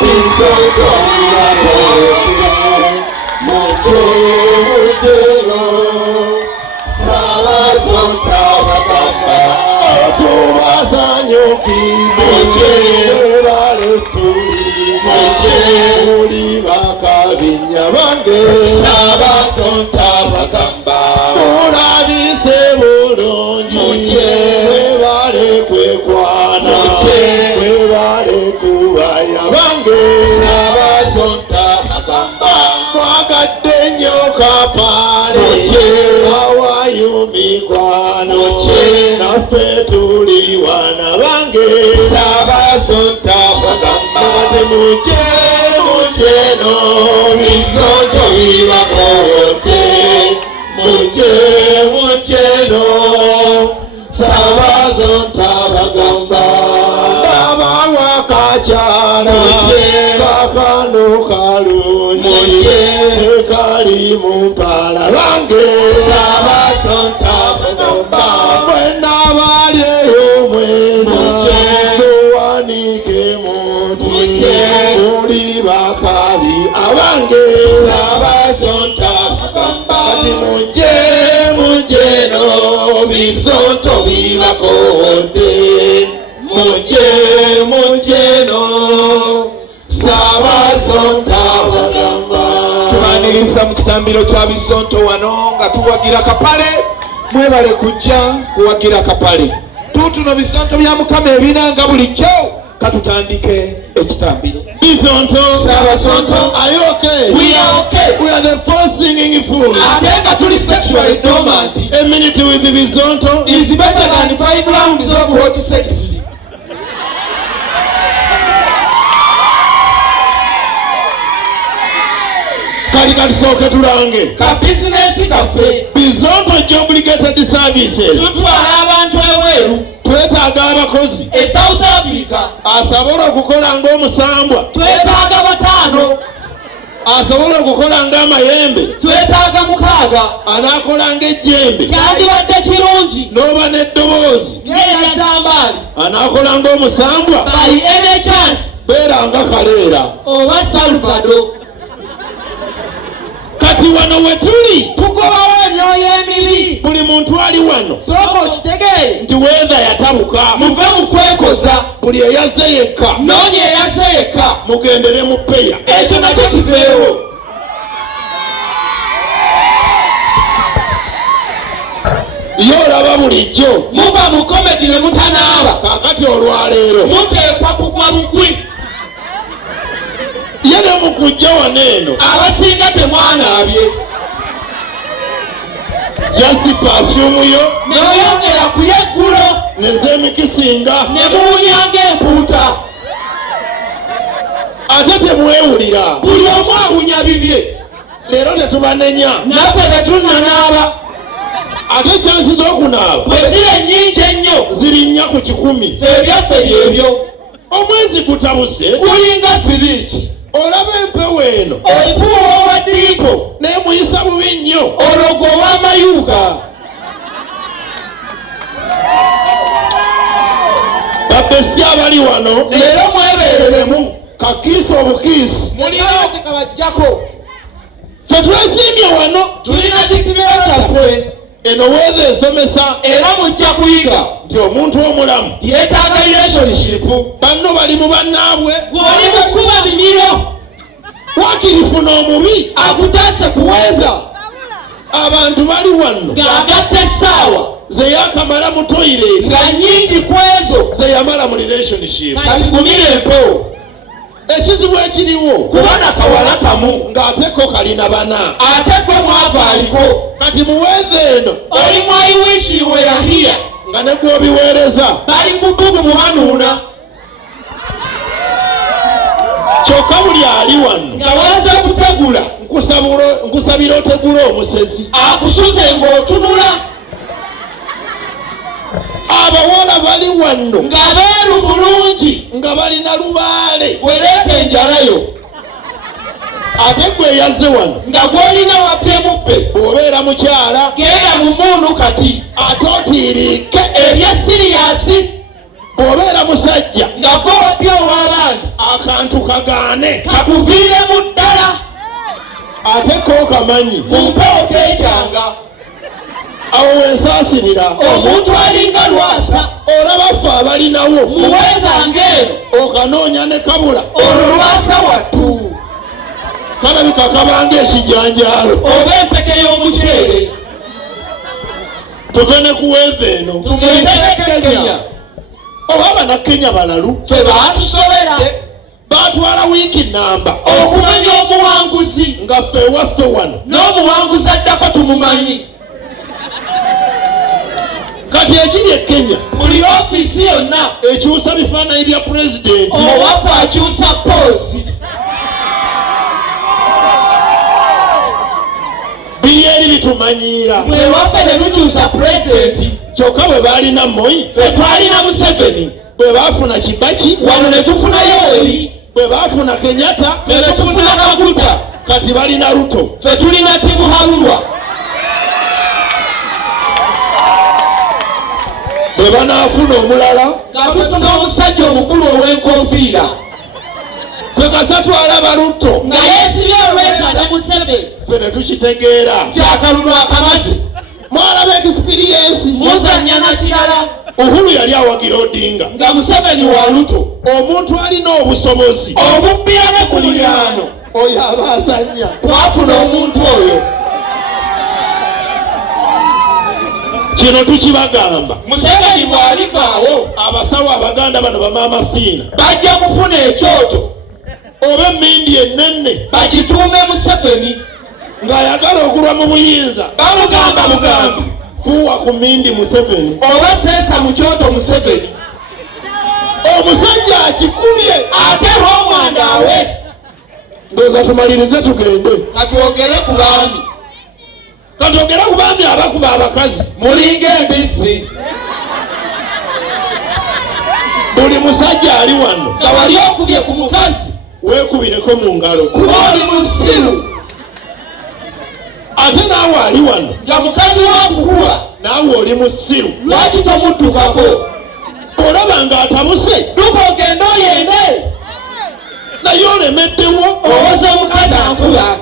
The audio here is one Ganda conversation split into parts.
Bizonto bibakoze mujeno sabazonta bagamba tubazanyukire bale tuli muli bakabinya bange sabazonta bagamba olabise bulungi bale kwekwana bale kubaya bange sabazonta bagamba mwagadde nnyo kapale awayumikwano naffe tuli wana bange sabazonta bagamba mujeno Bizonto bibakoze mujeno sabazonta bagamba abawakacyala kakano kalungi tekali mumpala bange sabazonta bagamba mwena balyeyo mwena muwanike muti muli bakabi abange sabazonta bagamba kati mujeno Bizonto bibakoze mujeno sabazonta bagamba. Tumaniriza mu kitambiro kya Bizonto wano nga tuwagira kapale mwebale kujja kuwagira kapale tutuno Bizonto bya Mukama ebinanga bulijjo katutandike ekitambiro. Bizonto sabazonto are you okay? We are okay. We are the first singing fool. Atenga tuli sexually dormant. A minute with the Bizonto is better than 5 rounds of hot sex. Kali soke tulange ka business cafe Bizonto obligated services tutwala abantu eweru twetaaga abakozi e South Africa asobola okukola ng'omusambwa twetaaga batano asobola okukola ng'amayembe twetaaga mukaaga anaakola ng'ejjembe kyandibadde kirungi n'oba n'eddoboozi ng'eyazambaali anaakola ng'omusambwa by any chance beera nga kaleera oba salvado. Kati wano wetuli tukobawo emyoyo emibi buli muntu ali wano sooka okitegeere nti weather yatabuka muve mu kwekoza buli eyaze yekka noonya eyaze yekka mugendere mu peya ekyo nakyo kiveewo. Yo olaba bulijjo muva mu komedi ne mutanaaba kaakati olwaleero muteekwa kugwa mugwi yene mukujja waneeno abasinga temwanaabye just perfume yo n'oyongera kuyeggulo nez'emikisinga ne muwunyanga empuuta ate temwewulira buli omu awunya bibye. Leero tetubanenya naffe tetunnanaaba ate chansi z'okunaaba bwe ziri ennyingi ennyo ziri 4 ku 100 ffe ebyaffe byebyo. Omwezi gutabuse gulinga firiiki olaba empewo eno ofuuwa owa dimpo nemuyisa bubi nnyo ologo ow'amayuuka. Babesi abali wano leero mwebeereremu kakiisa obukiisi mulina tekabajjako ffe twesiimye wano tulina kifibiro kyaffe eno weeza esomesa era mujja kuyiga nti omuntu omulamu yeetaaga relationship banno bali mu bannaabwe gw'oli mukuba bimiro wakirifuna omubi akutaase kuweeza abantu bali wano ng'agatta essaawa ze yakamala mu toilet nga nnyingi ku ezo ze yamala mu relationship kati gumira empewo. Ekizibu ekiriwo kubona kawala kamu ng'ateko kalina bana ate gwe mwava aliko kati muweeza eno oli mwayiwishi we yahiya nga ne gw'obiweereza bali ku bbugu mubanuuna kyokka buli ali wano nga waza kutegula nkusabira otegula omusezi akusuze ng'otunula. Abawala bali wano nga beeru bulungi nga balina lubaale wereeta enjalayo ate gwe yazze wano nga gw'olina wabyemubbe bw'obeera mukyala genda mu muunu kati ate otiiriike ebya siriyasi bw'obeera musajja nga gw'odya ow'abandi akantu kagaane kakuviiremu ddala ate ko kamanyi ku mpewo keekyanga. awo wensaasirira omuntu alinga lwasa olaba ffe abalinawo muwenganga eno okanoonya ne kabula olwo lwasa wattu kalabika kabanga ekijanjaalo oba empeke y'omuceere. tuve ne kuweeva eno tugende Kenya. oba abannakenya balalu ffe baatusobera baatwala wiiki namba okumanya omuwanguzi nga ffe ewaffe wano n'omuwanguzi addako tumumanyi. kati ekiri e Kenya buli ofiisi yonna ekyusa bifaananyi bya pulezidenti owaffe akyusa poozi. biri eri bitumanyiira bwe waffe tetukyusa pulezidenti kyokka bwe baalina Moi ffe twalina Museveni bwe baafuna Kibaki wano ne tufuna Yoweri bwe baafuna Kenyatta ffe ne tufuna Kaguta kati balina Ruto. ffe tulina Timuhalulwa. bwe banaafuna omulala nga tufuna omusajja omukulu ow'enkofiira ffe kasa twalaba Ruto nga yeesibye olweza ne Museveni ffe ne tukitegeera kyakalulu akamazi mwalaba ekisipiriyensi muzannya na kirala. Uhuru yali awagira Odinga nga Museveni wa Ruto omuntu alina obusobozi obubbirane ku muliraano oyo aba azannya twafuna omuntu oyo. kino tukibagamba Museveni bw'alivaawo abasawo abaganda bano bamaama fiina bajja kufuna ekyoto oba emmindi ennene bagituume Museveni ng'ayagala okulwa mu buyinza bamugamba mugambi fuuwa ku mmindi Museveni oba seesa mu kyoto Museveni omusajja akikubye ateho omwandaawe. ndowooza tumalirize tugende katwogere ku baami katogera ku baami abakuba abakazi mulinga embizzi. buli musajja ali wano nga wali okubye ku mukazi weekubireko mu ngalo kuba oli musiru. ate naawe ali wano nga mukazi wakukuba naawe oli musiru lwaki tomuddukako? olaba ng'atabuse dduka ogende oyende naye olemeddewo owoza omukazi ankuba.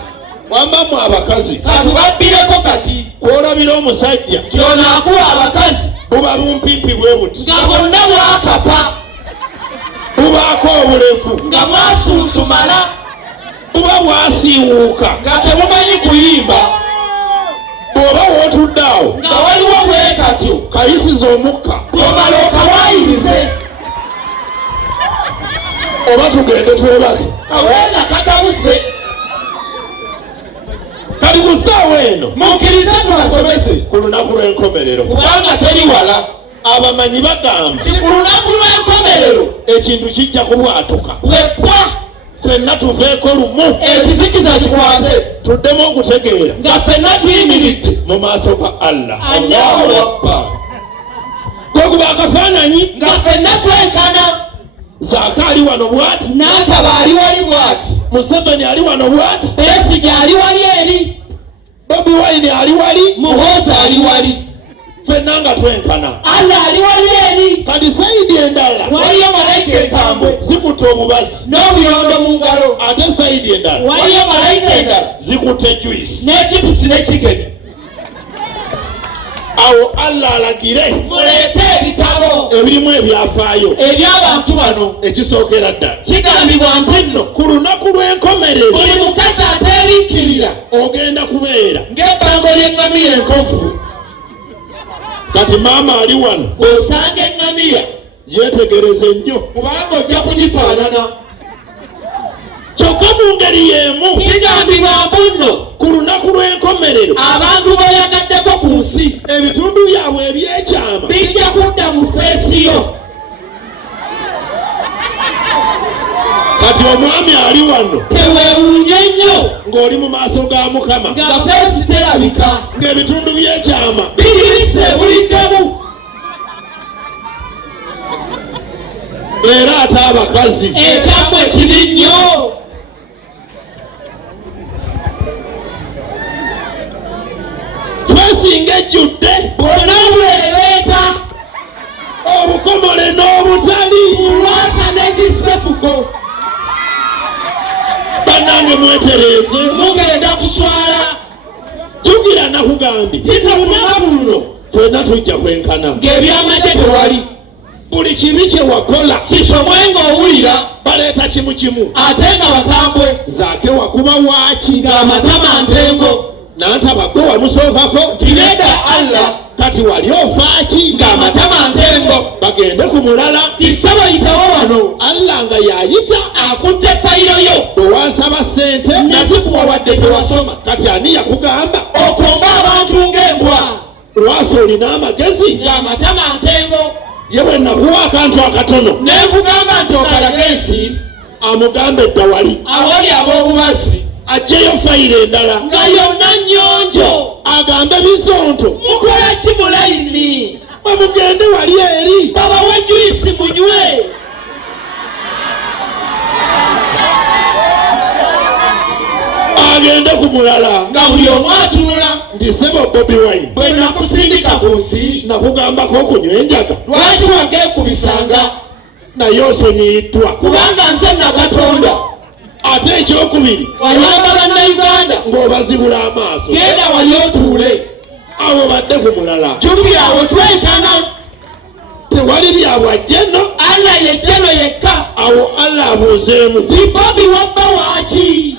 wambamu abakazi katubabbireko kati kwolabira omusajja kyona akuba abakazi buba bumpimpi bwe buti nga bonna mwakapa bubaako obulevu nga mwasunsumala buba bwasiiwuuka nga temumanyi kuyimba bw'oba wootudde awo nga waliwo bwekatyo kayisiza omukka bw'omala okawaayirize oba tugende twebake kaweena katabuse. kati ku ssaawa eno mukkirize tubasomese ku lunaku lw'enkomerero kubanga teri wala abamanyi bagamba ti ku lunaku lw'enkomerero ekintu kijja kubwatuka wekwa ffenna tuveeko lumu ekizikiza kikwate tuddemu okutegeera nga ffenna tuyimiridde mu maaso ga Allah. Allahu Akbar. gwe kuba akafaananyi nga ffenna twenkana. Zaaka ali wano bw'ati Nankaba ali wali bw'ati Museveni ali wano bw'ati Besigye ali wali eri Bobi Wine ali wali Muhoozi ali wali ffenna nga twenkana Allah ali wali eri kati sayidi endala waliyo malayika enkambwe zikutte obubazi n'obuyondo mu ngalo ate sayidi endala waliyo malayika endala zikutte juice n'ekipisi n'ekigeni. awo Allah alagire muleete ebitabo ebirimu ebyafaayo eby'abantu bano ekisookera ddala kigambibwa nti nno ku lunaku lw'enkomerero buli mukazi ateeriikirira ogenda kubeera ng'ebbango ly'eŋŋamiya enkofu. kati maama ali wano bw'osanga eŋŋamiya yeetegereze nnyo kubanga ojja kugifaanana. kyokka mu ngeri y'emu kigambibwa mbuno ku lunaku lw'enkomerero abantu boyagaddeko ku nsi ebitundu byabwe ebyekyama bijja kudda mu feesiyo. kati omwami ali wano teweewuunye nnyo ng'oli mu maaso ga Mukama nga feesi terabika ng'ebitundu by'ekyama biyise buliddemu. era ate abakazi ekyamwe kibi nnyo. twesinga ejjudde bwonna buleebeeta obukomole n'obu butali Mulwasa n'ezisefuko. bannange mwetereze Mugenda kuswala. jjugira nakugambye Tina lunaku luno. ffenna tujja kwenkana Ng'ebyamagye tewali. buli kibi kye wakola Kisomwe ng'owulira. baleeta kimu kimu Ate nga bakambwe. zaake wakuba waaki Ng'amatama ntengo. n'antaba gwe wamusookako Tineda Allah. kati wali ofaaki Ng'amatama ntengo. bagende ku mulala Tisaba yitawo wano. Allah nga yayita Akutte fayiro yo. bwe wansaba ssente Nazikuwa wadde tewasoma. kati ani yakugamba Okomba abantu ng'embwa. lwasi olina amagezi Ng'amatama ntengo. ye bwe nakuwa akantu akatono Ne nkugamba nti okalage ensi. amugambe edda wali Awali ab'obubazi. ajjeyo fayiro endala Nga yonna nnyonjo. agambe Bizonto Mukola ki mu layini? mwe mugende wali eri Babawe juyisi munywe. agende ku mulala Nga buli omu atunula. nti sebo Bobi Wine Bwe nakusindika ku nsi. nakugambako okunywa enjaga Lwaki wageekubisanga? naye osonyiyiddwa Kubanga nze Nakatonda. ate ekyokubiri Wayamba bannayuganda. ng'obazibula amaaso Genda wali otuule. abo badde ku mulala Jjukira awo twenkana. tewali byabwajjeno Allah ye jjeno yekka. awo Allah abuuzeemu Ti Bobi wabba waaki?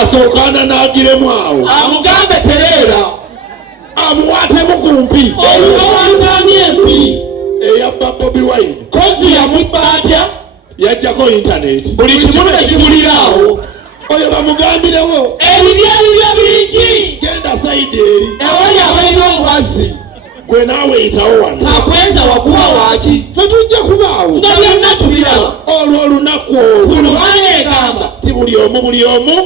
asookaana n'agiremu awo Amugambe tereera. amuwaatemu ku mpi Olubawantaani empi. eyabba Bobi Wine Kozi yamubba atya? yajjako intaneti Buli kimu ne kibulira awo. oyo bamugambirewo Ebibya bingi. genda sayidi eri Ewali abalina omubazi. gwe naawe yitawo wano Akwenza wakuba waaki? fe tujja kubaawo Nga byonna tubiraba. olwo olunaku olwo Kulubanga egamba. ti buli omu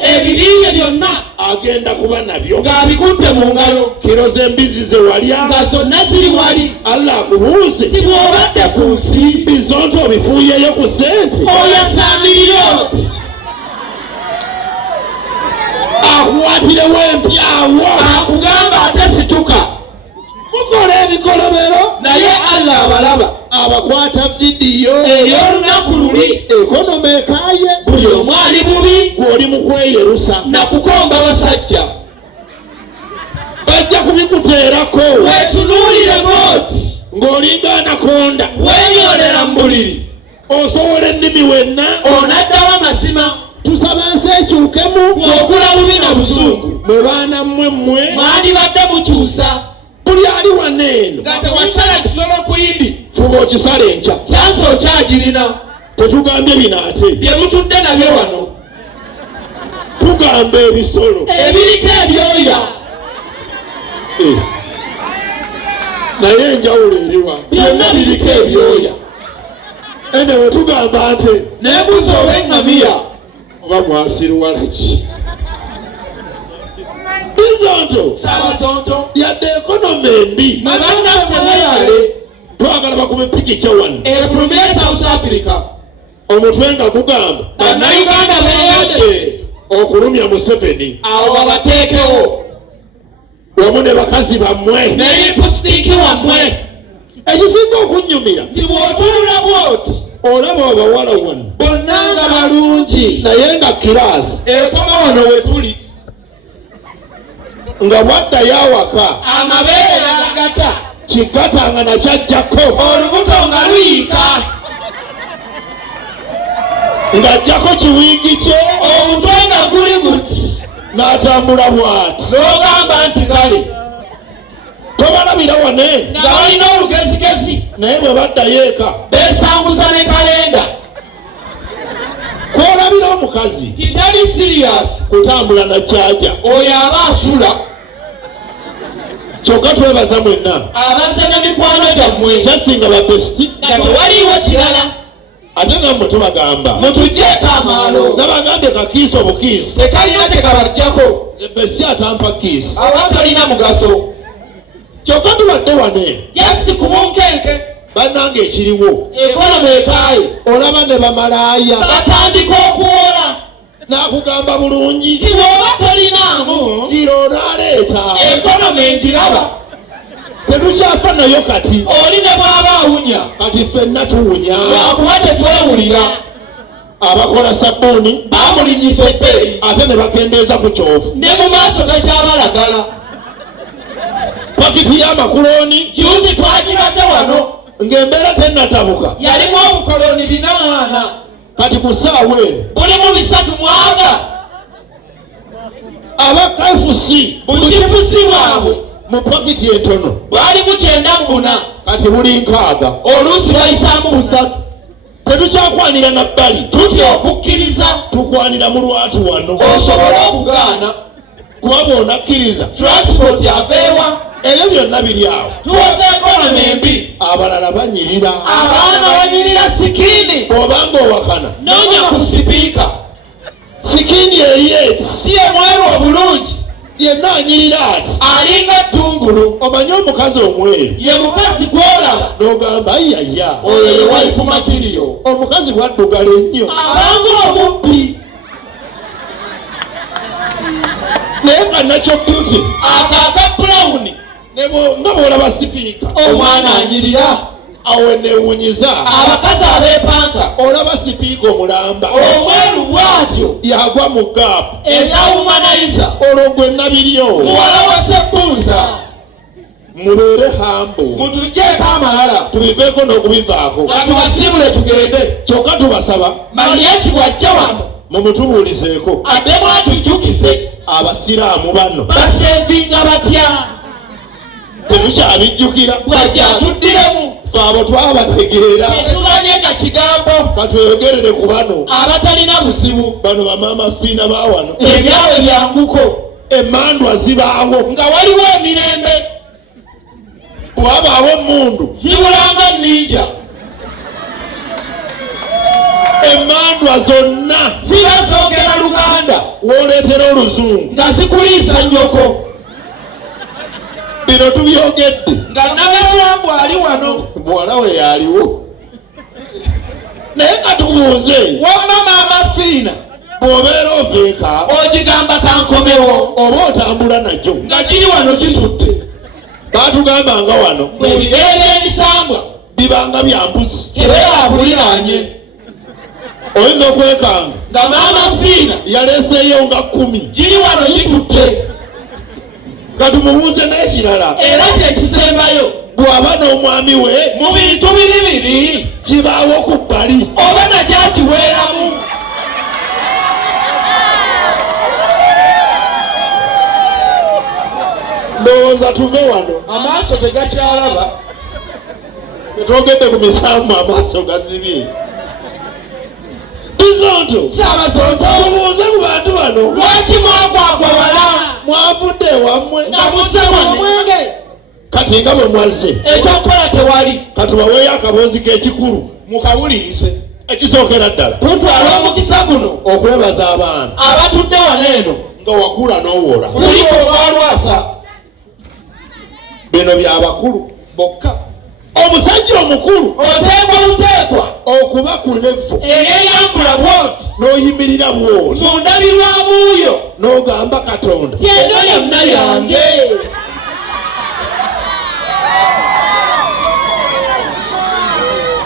Ebibinge byonna agenda kuba nabyo ng'abikutte mu ngalo. kiro z'embizi ze walya Nga zonna ziri wali. Allah akubuuze Ti bw'obadde ku nsi. Bizonto obifuuyeyo ku ssente Oyasamirira oti. akuwaatirewo empyawo Akugamba ate situka. mukola ebikolobero Naye Allah abalaba. abakwata vidiyo Ey'olunaku luli. ekonomi ekaaye Buli omu ali bubi. gw'oli mu kweyerusa Na kukomba basajja. bajja kubikuteerako Weetunuulire bw'oti. ng'olinga anakonda Weeyolera mu buliri. osowola ennimi wenna Onaddawo amazima. tusaba ensi ekyukemu Bw'ogula bubi na busungu. mwe baana mmwe Mwandibadde mukyusa. buli ali wano eno Nga tewasala kisolo ku Idi. fuba okisala enkya Kyansi okyagirina. tetugambye bino ate Bye mutudde nabyo wano. tugamba ebisolo Ebiriko ebyoya. naye enjawulo eriwa Byonna biriko ebyoya. ene we tugamba nte N'embuzi oba eŋŋamiya. oba mwasiruwala ki Bizonto Saabazonto. yadde ekonomi embi Mwe bannaffe mweyale. twagala bakube pikica wano Efulumire South Africa. omutwe nga gugamba Bannayuganda beeyadde. okulumya Museveni Awo babateekewo. wamu ne bakazi bammwe Ne lipusitiiki wammwe. ekisinga okunnyumira Nti bw'otunula bw'oti. olaba abawala wano Bonna nga balungi. naye nga kiraasi Ekoma wano we tuli. nga bwaddayo awaka Amabeere agagata. kikata nga nakyajjako Olubuto nga luyiika. ng'ajjako kiwiigi kye Omutwe nga guli guti. n'atambula bw'ati N'ogamba nti kale. tobalabira wane Nga balina olugezigezi. naye bwe baddayo eka Beesanguza ne kalenda. kwolabira omukazi Titali sirias. kutambula na kyaja Oyo aba asula. kyokka twebaza mwenna Abazze n'emikwano gyammwe. kyasinga babesiti Nga tewaliiwo kirala. ate nammwe tubagamba Mutugyeko amaalo. nabagambye kakiisa obukiisi Tekalina kye kabaggyako. besi atampa kiisi Awa talina mugaso. kyokka tubadde wane Just ku bunkenke. bannange ekiriwo Ekonomi ekaaye. olaba ne bamalaaya Batandika okuwola. n'akugamba bulungi Ti bw'oba tolinaamu. kiro n'aleeta Ekonomi engiraba. tetukyafa nayo kati oli ne bw'aba awunya kati ffenna tuwunya lwakuba tetwewulira abakola sabbuuni bamulinyisa ebbeeyi ate ne bakendeeza ku kyovu ne mu maaso gakyabalagala pakiti y'amakulooni juzi twagiraze wano ng'embeera tennatabuka yalimu obukoloni 4 kati ku ssaawa eno buli mu 3 mwaga aba KFC bukibusi bwabwe mu pakiti entono bwali mu 94 kati buli 6 oluusi bayisaamu 3 tetukyakwanira na bbali tutya okukkiriza tukwanira mu lwatu wano osobola okugaana kuba bw'onakkiriza transport aveewa ebyo byonna biri awo tuwoza ekolona embi abalala banyirira abaana banyirira sikiini bw'obanga owakana noonya ku sipiika sikiini eri eti si ye mweru obulungi yenna anyirira ati alinga ttungulu omanyi omukazi omweru ye mukazi gw'olaba n'ogamba ayiyaya oyo ye waifu matiriyo omukazi bwaddugala ennyo abanga omubbi naye kannakyo beauty akaaka bulawuni nga bw'olaba sipiika omwana anyirira awo neewunyiza abakazi abeepanka olaba sipiika omulamba omweru bw'atyo yagwa mu gaapu ezawumanayiza olwo gwe nabiryo muwala wa sebbuuza mubeere hambu mutugjeeko amalala tubiveeko n'okubivaako nga tubasibule tugende kyokka tubasaba maliyeki bw'ajja wano mumutubuulizeeko addemu atujjukise abasiraamu bano basevinga batya tetukyabijjukira bw'ajja atuddiremu fe abo twabategeera tetubanyega kigambo katweyogerere ku bano abatalina buzibu bano bamaama fiina ba wano ebyawe byanguko emmandwa zibaawo nga waliwo emirembe bwabaawo emmundu zibulanga ninja emmandwa zonna ziba zoogera luganda wooleetera oluzungu nga zikuliisa nnyoko bino tubyogedde nga nabaswambu ali wano muwala we yaaliwo naye katubuuze wamma maama fiina bw'obeera oveeka ogigamba kankomewo oba otambula najjo nga giri wano gitudde baatugambanga wano bwebibeera ebisambwa bibanga bya mbuzi tebeabuliranye oyinza okwekanga nga maama fiina yaleeseeyo nga 10 giri wano gitudde katumubuuze n'ekirala era kyekisembayo bw'aba n'omwami we mu bintu biri kibaawo ku bbali oba nakyakiweeramu ndowooza tuve wano amaaso tegakyalaba tetwogedde ku misambu amaaso gazibye Bizonto Bizonto tubuuze ku bantu bano lwaki mwagwagwa wala mwavudde ewammwe nga muzze mwenge kati nga bwe mwazze ekyokukola tewali katubaweeyo akaboozi k'ekikulu mukawulirize ekisookera ddala tutwala omukisa guno okwebaza abaana abatudde wano eno nga wakula n'owola buliko obwalwasa bino byabakulu bokka omusajja omukulu oteekwa buteekwa okuba ku levo eyeyambula bwoti n'oyimirira bwoli mu ndabirwamuuyo n'ogamba katonda tyendo yonna yange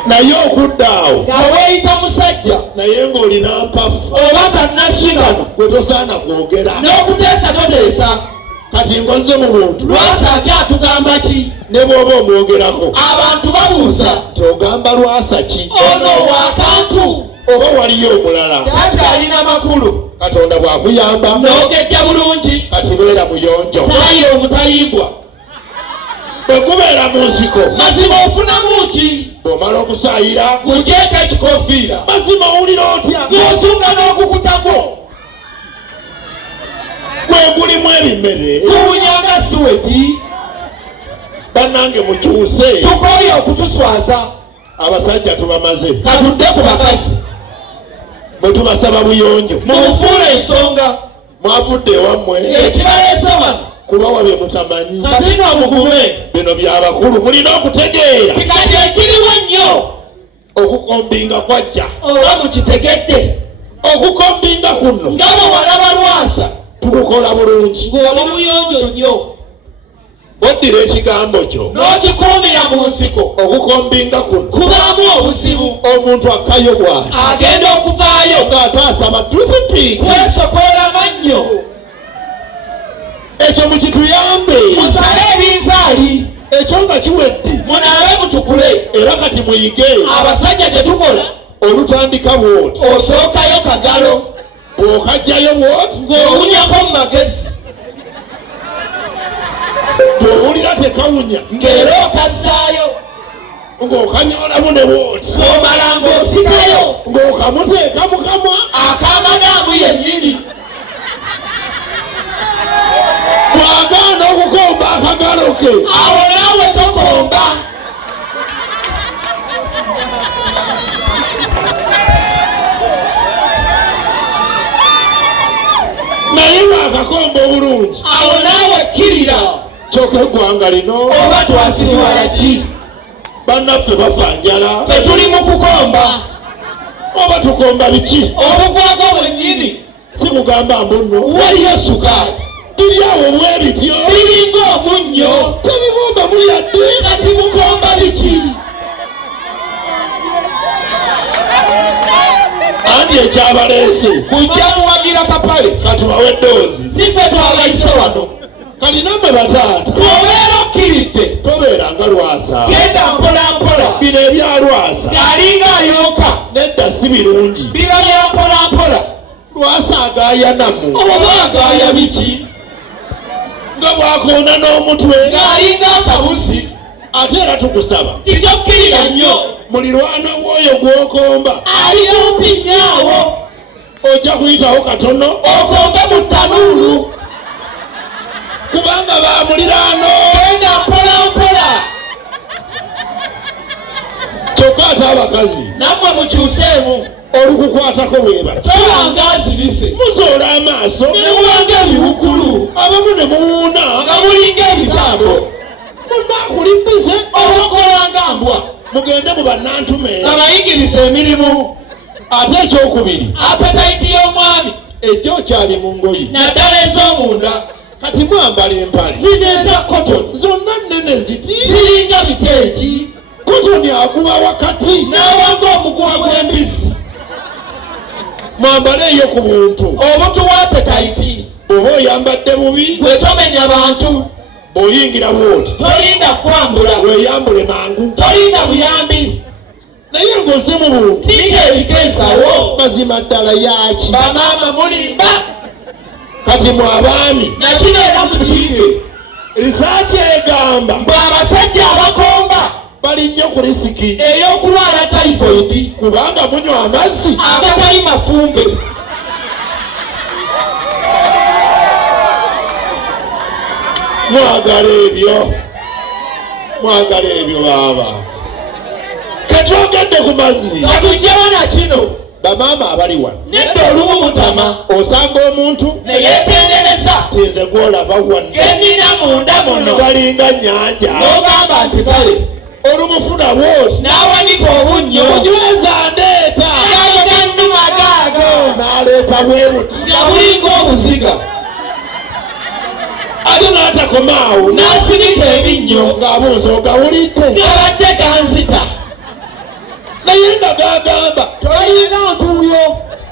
naye okudda awo nga weeyita musajja naye ng'olina mpafu oba kannaswigano gwe tosaana kwogera n'okuteesa toteesa kati ngozze mu buntu lwasi akyatugamba ki ne bw'oba omwogerako abantu babuuza togamba lwasa ki ono waakantu oba waliyo omulala takyalina makulu katonda bw'akuyamba n'ogejja bulungi kati beera muyonjo naye omutayimbwa bwe gubeera mu nsiko mazima ofunamu ki bw'omala okusaayira gugyeko ekikofiira mazima owulira otya ng'osunga n'ogukutako gwe gulimu ebimere guwunyanga siweti bannange mukyuse tukooye okutuswaza abasajja tubamaze katudde ku bakazi bwe tubasaba buyonjo mumufuula ensonga mwavudde ewammwe ekibaleese wano kuba wabye mutamanyi katina omugume bino byabakulu mulina okutegeera kikati ekirimu ennyo okukombinga kwajja oba mukitegedde okukombinga kuno nga bwe walaba lwasa tukukola bulungi ng'oli muyonjo nnyo oddira ekigambo kyo n'okikuumira mu nsiko okukombinga kuno kubaamu obuzibu omuntu akayo bw'ati agenda okuvaayo ng'ataasaba toothpick kwesokola mannyo ekyo mukituyambe musale ebinzaali ekyo nga kiwedde munaabe mutukule era kati muyige abasajja kye tukola olutandika bw'oti osookayo kagalo bw'okajjayo bw'oti ng'owunyako mu magezi bw'owulira tekawunya ng'era okazzaayo ng'okanyoolamu ne bw'oti ng'omala ng'osikayo ng'okamuteeka mu kamwa akamadaamu yennyini bw'agaana okukomba akagalo ke awo naawe tokomba naye bw'akakomba obulungi awo naawe kkirira kyokka eggwanga lino oba twasiriwala ki bannaffe bafa njala ffe tuli mu kukomba oba tukomba biki obugwago bwennyini si kugamba mbuno waliyo sukaali biri awo bwe bityo biringa omunnyo tebibumba muyadde kati mukomba biki andi ekyabaleese kujja muwagira kapale kati bawe eddoozi si ffe twabayise wano kati nammwe bataata bw'obeera okkiridde tobeeranga lwasa genda mpola mpola bino ebyalwasa ng'alinga ayooka nedda si birungi biba bya mpola mpola lwasa agaaya nammwe oba agaaya biki nga bwakoona n'omutwe ng'alinga akabuzi ate era tukusaba titokkirira nnyo mulirwana w'oyo gw'okomba ali kumpi nnyo ojja kuyitawo katono okombe mu ttanuulu kubanga bamuliraano genda mpola mpola kyokka ate abakazi nammwe mukyuseemu olukukwatako bwe bati tolanga azibise muzoola amaaso ne muwanga ebiwukulu abamu ne muwuuna nga mulinga ebitambo munaakulimbize obakolanga mbwa mugende mu bannantume nga bayigiriza emirimu ate ekyokubiri apetayiti y'omwami ejjo okyali mu ngoyi naddala ez'omunda kati mwambala empale zino eza kotoni zonna nnene ziti ziringa biteeki kotoni aguba wakati n'awanga omuguwa gw'embisi mwambale eyo ku buntu obutu wa apetayiti bw'oba oyambadde bubi gwe tomenya bantu bw'oyingira bw'oti tolinda kwambula weeyambule mangu tolinda buyambi naye ng'ozze mu buntu ninga eriko ensawo mazima ddala yaki bamaama mulimba kati mu abaami nakino era mukige risaaki egamba bwe abasajja abakomba bali nnyo ku risiki ey'okulwala tayifodi kubanga munywa amazzi agatali mafumbe mwagala ebyo baaba ketwogedde ku mazzi katujjewo na kino bamaama abali wano nedda olumu mutama osanga omuntu ne yeetendereza tinze gwolaba wano gennina munda muno galinga nnyanja n'ogamba nti kale olumufuna bwoti n'awanika obunnyo munyweza ndeeta gago gannuma gaago n'aleeta bwe buti nga bulinga obuziga ate n'atakomaawo n'asirika ebinnyo ng'abuuza ogawulidde gabadde ganzita naye nga gagamba tolinga ntuuyo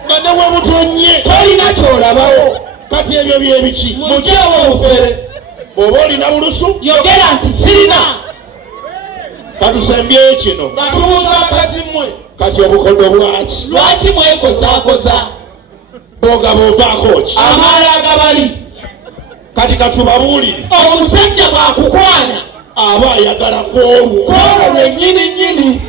nga ne webutonye tolina kyolabawo kati ebyo byebiki mugyewo obufere bw'oba olina bulusu yogera nti sirina katusembyeyo kino nga tubuuza bakazi mmwe kati obukodo bwaki lwaki mwekozaakoza bwogaba ovaako ki amaala agabali kati katubabuulire omusajja bwakukwana aba ayagala kwolwo lwennyini nnyini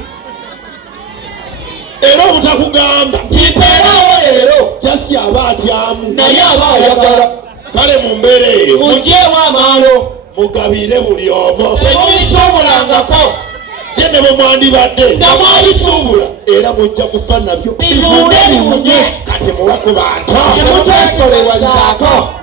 era obutakugamba mpeerawo leero jasi aba atyamu naye aba ayagala kale mu mbeera eyo mugyewo amaalo mugabire buli omo temubisuubulangako je ne bwe mwandibadde nga mwabisuubula era mujja kufa nabyo bivunde bimunye kati mubakuba nto temutwesolewazaako